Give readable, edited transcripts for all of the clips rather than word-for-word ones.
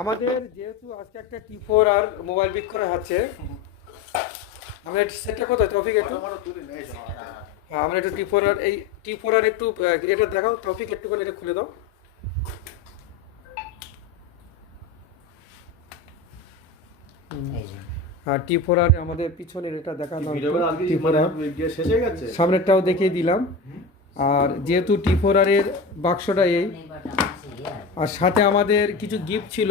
আমাদের যেহেতু আজকে একটা টি4 আর মোবাইল বিক্রি করা হচ্ছে, আমরা সেটটা কোথায় টপিক একটু হ্যাঁ আমরা একটু টি4 আর এই টি4 আর একটু এটা দেখাও টপিক একটু করে এটা খুলে দাও। হ্যাঁ টি4 আর আমাদের পিছনের এটা দেখানো সামনেরটাও দেখিয়ে দিলাম। আর যেহেতু টি4 আর এর বাক্সটা এই, আর সাথে আমাদের কিছু গিফট ছিল।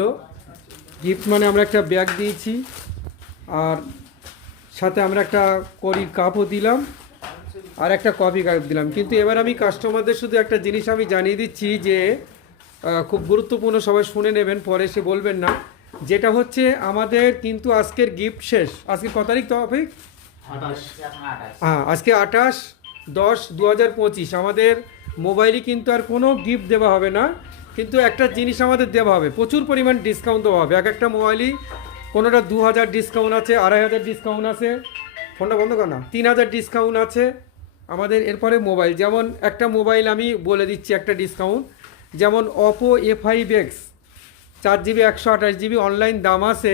গিফট মানে আমরা একটা ব্যাগ দিয়েছি, আর সাথে আমরা একটা কড়ির কাপও দিলাম, আর একটা কফি কাপ দিলাম। কিন্তু এবার আমি কাস্টমারদের শুধু একটা জিনিস আমি জানিয়ে দিচ্ছি যে খুব গুরুত্বপূর্ণ, সবাই শুনে নেবেন, পরে সে বলবেন না। যেটা হচ্ছে আমাদের কিন্তু আজকের গিফট শেষ। আজকে কত তারিখ টপিক? হ্যাঁ আজকে 28/10/2025। আমাদের মোবাইলই কিন্তু আর কোনো গিফট দেওয়া হবে না, কিন্তু একটা জিনিস আমাদের দেওয়া হবে, প্রচুর পরিমাণ ডিসকাউন্ট দেওয়া হবে। এক একটা মোবাইলই কোনোটা 2000 ডিসকাউন্ট আছে, 2500 ডিসকাউন্ট আছে, ফোনটা বন্ধ কর না, 3000 ডিসকাউন্ট আছে আমাদের। এরপরে মোবাইল, যেমন একটা মোবাইল আমি বলে দিচ্ছি একটা ডিসকাউন্ট, যেমন Oppo A5X 4GB 128GB online দাম আছে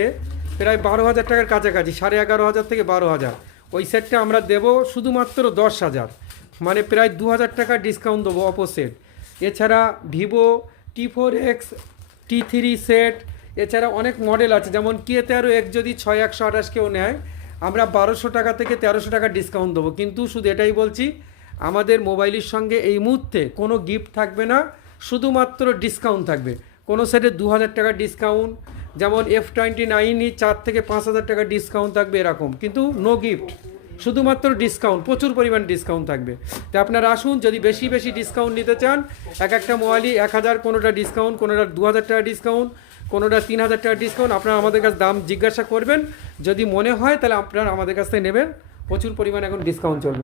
প্রায় 12,000 টাকার কাছাকাছি, 11,500 থেকে 12,000। ওই সেটটা আমরা দেবো শুধুমাত্র 10,000, মানে প্রায় 2,000 টাকা ডিসকাউন্ট দেবো অপো সেট। এছাড়া ভিভো T4X T3 সেট, এছাড়া অনেক মডেল আছে, যেমন K13X যদি 6128 কেউ নেয় আমরা 1200 টাকা থেকে 1300 টাকা ডিসকাউন্ট দেবো। কিন্তু শুধু এটাই বলছি, আমাদের মোবাইলের সঙ্গে এই মুহূর্তে কোনো গিফট থাকবে না, শুধুমাত্র ডিসকাউন্ট থাকবে। কোনো সেটে 2000 টাকা ডিসকাউন্ট, যেমন F29 4 থেকে 5,000 টাকা ডিসকাউন্ট থাকবে এরকম, কিন্তু নো গিফট, শুধুমাত্র ডিসকাউন্ট, প্রচুর পরিমাণ ডিসকাউন্ট থাকবে। তো আপনারা আসুন, যদি বেশি বেশি ডিসকাউন্ট নিতে চান, এক একটা মোবাইলই 1000, কোনোটা ডিসকাউন্ট, কোনোটা 2000 টাকা ডিসকাউন্ট, কোনোটা 3000 টাকা ডিসকাউন্ট। আপনারা আমাদের কাছে দাম জিজ্ঞাসা করবেন, যদি মনে হয় তাহলে আপনারা আমাদের কাছ থেকে নেবেন। প্রচুর পরিমাণ এখন ডিসকাউন্ট চলবে।